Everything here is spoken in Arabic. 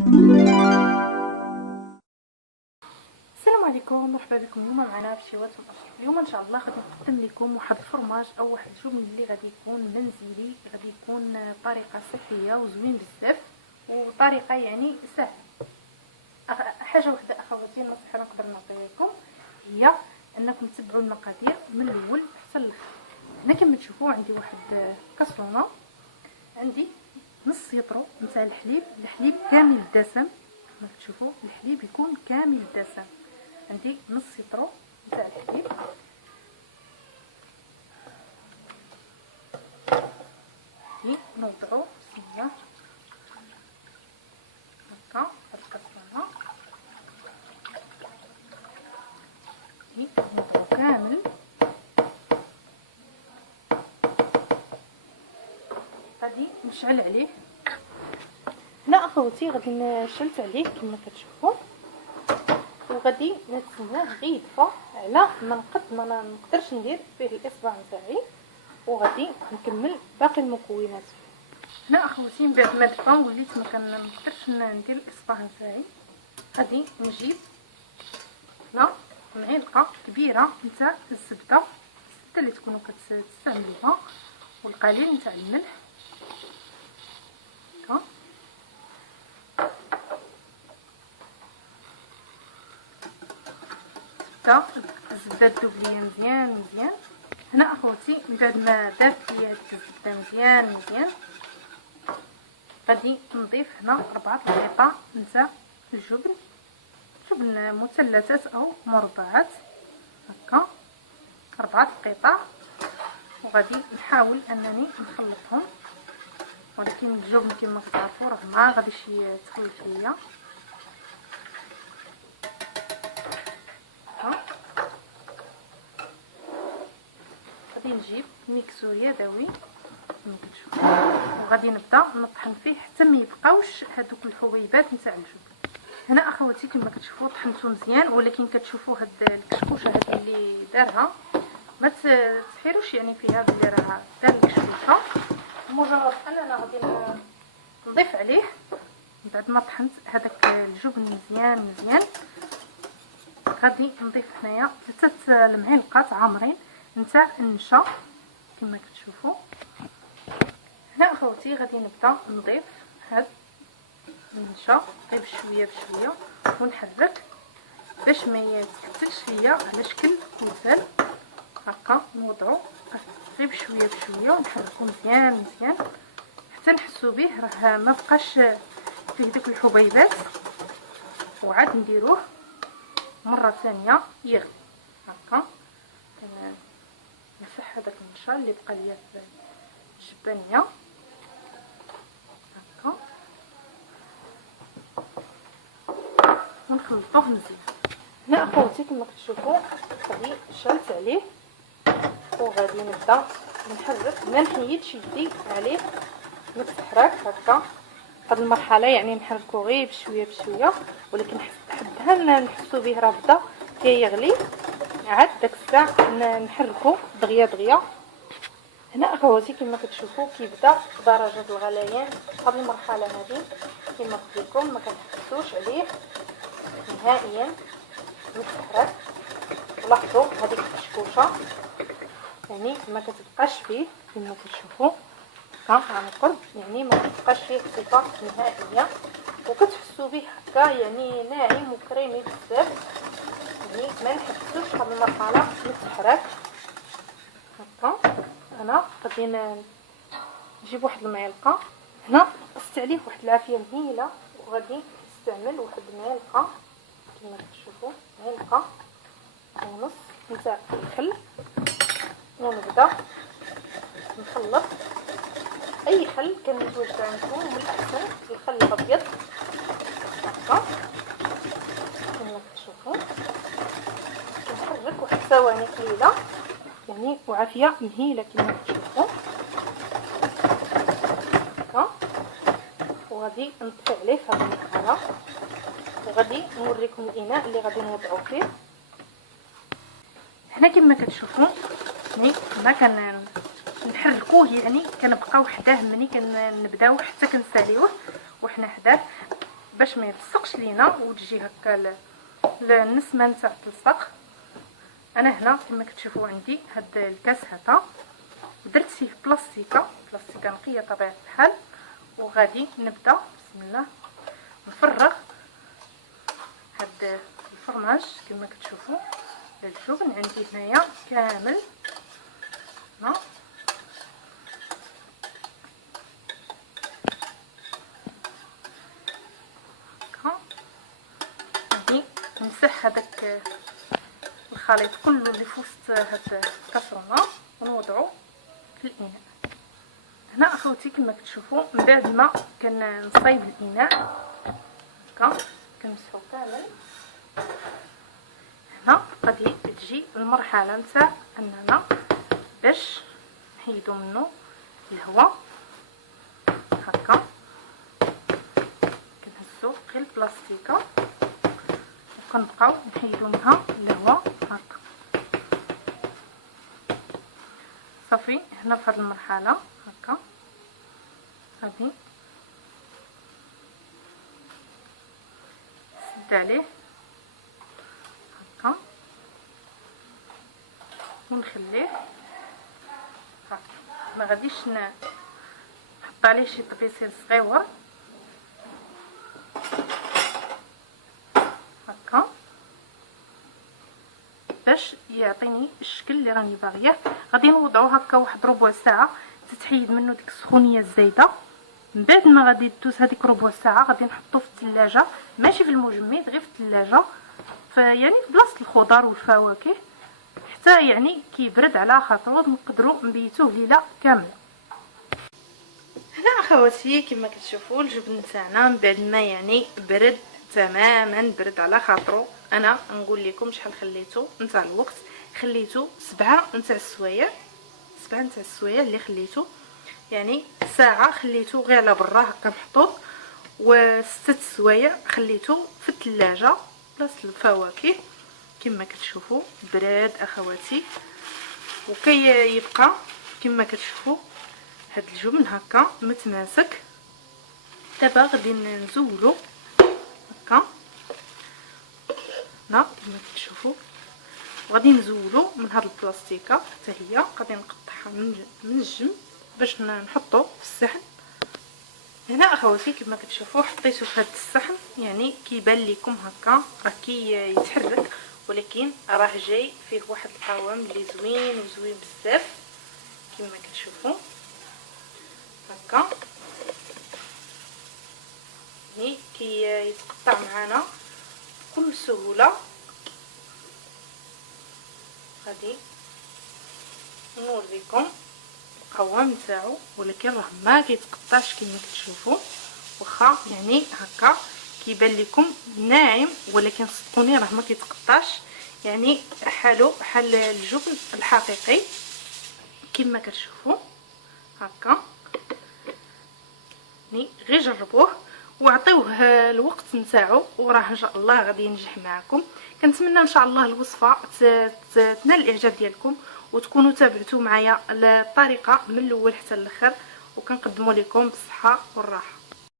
السلام عليكم، مرحبا بكم. اليوم معنا في شوات الاشهر. اليوم ان شاء الله غادي نقدم لكم واحد الفرماج او واحد الجبن اللي غادي يكون منزلي، غادي يكون طريقه صحيه وزوين بزاف وطريقه يعني سهله. حاجه واحده اخواتي، النصيحه نقدر نعطيها لكم هي انكم تتبعوا المقادير من الاول حتى الاخر. هنا كما تشوفوا عندي واحد كاسرونه، عندي نص لتر نتاع الحليب كامل الدسم. كما تشوفوا الحليب يكون كامل الدسم. عندي نص لتر نتاع الحليب، نوضعو بسم الله هكا هاد الكاسرونه، نوضعو كامل. غادي نشعل عليه. هنا اخوتي غادي نشلت عليه كما كتشوفوا، وغادي نتسناه غير يدفى على ما نقدرش ندير فيه الاصبع نتاعي، وغادي نكمل باقي المكونات. هنا اخوتي من بعد ما دفى وليت ما كنقدرش ندير الاصبع نتاعي، غادي نجيب هنا معلقه كبيره نتاع الزبده اللي تكونوا كتستعملوها، والقليل نتاع الملح هكا. الزبده تذوب ليا مزيان. هنا اخوتي من بعد ما دابت ليا هاد الزبده مزيان غادي نضيف هنا 4 القطع نتاع الجبن مثلثات او مربعات هكا، 4 القطع. وغادي نحاول انني نخلطهم، ولكن الجبن كما كتعرفوا راه ما غاديش يتخلط ليا. غادي نجيب ميكسور يدوي كما كتشوفوا، وغادي نبدا نطحن فيه حتى ما يبقاوش هذوك الحبيبات نتاع الجبن. هنا اخواتي كما كتشوفوا طحنته مزيان، ولكن كتشوفوا هاد الكشكوشه هاد اللي دارها ما تحيروش يعني فيها بلي راه دار الكشكوشه. مجرد اننا غادي نضيف عليه من بعد ما طحنت هذاك الجبن مزيان غادي نضيف هنايا 3 المعالق عامرين نتاع النشا كما كتشوفوا. هنا اخوتي غادي نبدا نضيف هاد النشا غير بشويه ونحرك باش ما يتكتلش ليا على شكل كوسال هكا. نوضعو غير بشويه ونحركو مزيان حتى نحسو به راه ما بقاش فيه ديك الحبيبات، وعاد نديروه مره ثانيه يغلي هكا. نمسح هذاك النشا اللي بقى ليا في الجبانيه هكا ونخلطوه مزيان. هنا اخوتي كما كتشوفوا غادي شلت عليه، وغادي نبدا نحرك، ما نحيدش يدي عليه ما تتحرك هكا. هاد المرحله يعني نحركو غير بشويه ولكن حدها نحسو به راه بدا كيغلي، عاد داك الساعه نحركو دغيا. هنا اخواتي كما كتشوفوا كيبدا درجه الغليان. هاد المرحله هذه كما قلت لكم ما كنحسوش عليه نهائيا يتحرك. لاحظوا هذيك الكشكوشه يعني ما كتبقاش فيه كما كتشوفوا هكا عن قرب، يعني ما كتبقاش فيه صفه نهائيه، وكتحسوا به هكا يعني ناعم وكريمي بزاف، يعني ما نحسوش هاد المرحله يتحرك هكا. انا غادي نجيب واحد المعلقه هنا قصت عليه واحد العافيه مهيله، وغادي نستعمل واحد المعلقه كما كتشوفوا معلقه ونص نتاع الخل، ونبدا نخلط اي خل كان متواجد عندكم، من الاحسن الخل الابيض هكا كما كتشوفوا. نحرك واحد ثواني قليله يعني وعافيه مهيله كما كتشوفوا هكا. وغادي نطفي عليه في هذه المرحله، وغادي نوريكم الاناء اللي غادي نوضعو فيه. هنا كما كتشوفوا يعني ما نحركوه، يعني كنبقاو حداه ملي كنبداو حتى كنساليوه وحنا حداه باش ما يلصقش لينا وتجي هكا النسمه نتاع تلصق. انا هنا كما كتشوفوا عندي هاد الكاس هذا درت فيه بلاستيكه نقيه طبيعه الحال، وغادي نبدا بسم الله نفرغ هاد الفرماج كما كتشوفوا. الجبن عندي هنايا كامل هنا غادي نمسح هذاك الخليط كله اللي في وسط هاد الكاسرونه ونوضعو في الاناء. هنا اخوتي كما كتشوفوا من بعد ما كنصايب الاناء هكا كنمسحو كامل. هنا غادي تجي المرحله نتاع اننا باش نحيدو منه الهواء هكا، كنهزو غير البلاستيكه وكنبقاو نحيدو منها الهواء هكا صافي. هنا في هذه المرحله هكا غادي نسد عليه هكا ونخليه هكا، ما غاديش نحط عليه شي طبيسيل صغيور هكا باش يعطيني الشكل اللي راني باغياه. غادي نوضعو هكا واحد ربع ساعه تتحيد منه ديك السخونيه الزايده. من بعد ما غادي دوز هذيك ربع ساعه غادي نحطو في الثلاجه، ماشي في المجمد، غير في الثلاجه، يعني في بلاصه الخضر والفواكه حتى يعني كيبرد على خاطرو نقدروا نبيتوه ليله كامله. هنا اخواتي كما كتشوفوا الجبن تاعنا من بعد ما يعني برد تماما، برد على خاطرو. انا نقول لكم شحال خليته نتاع الوقت، خليته 7 نتاع السوايع، 7 نتاع السوايع اللي خليته، يعني ساعه خليته غير على برا هكا محطوط، و6 سوايع خليته في الثلاجه بلاصه الفواكه كما كتشوفوا. براد اخواتي وكي يبقى كما كتشوفوا هاد الجبن هكا متماسك. دابا غادي نزولو هكا هنا كما كتشوفوا، وغادي نزولو من هاد البلاستيكه حتى هي غادي نقطعها من الجنب باش نحطو في الصحن. هنا اخواتي كما كتشوفوا حطيته في هذا الصحن، يعني كيبان لكم هكا راه كيتحرك، ولكن راه جاي فيه واحد القوام اللي زوين وزوين بزاف كما كتشوفوا هكا، يعني كيتقطع معنا بكل سهوله. غادي نوريكم القوام تاعو، ولكن راه ما كيتقطعش كما كتشوفوا، واخا يعني هكا كيبان لكم ناعم، ولكن صدقوني راه ما كيتقطعش، يعني حالو حال الجبن الحقيقي كما كتشوفوا هكا. يعني غير جربوه وعطيوه الوقت نتاعو، وراه ان شاء الله غادي ينجح معكم. كنتمنى ان شاء الله الوصفه تنال الاعجاب ديالكم، وتكونوا تابعتوا معايا الطريقه من الاول حتى الاخر، وكنقدموا لكم بالصحه والراحه.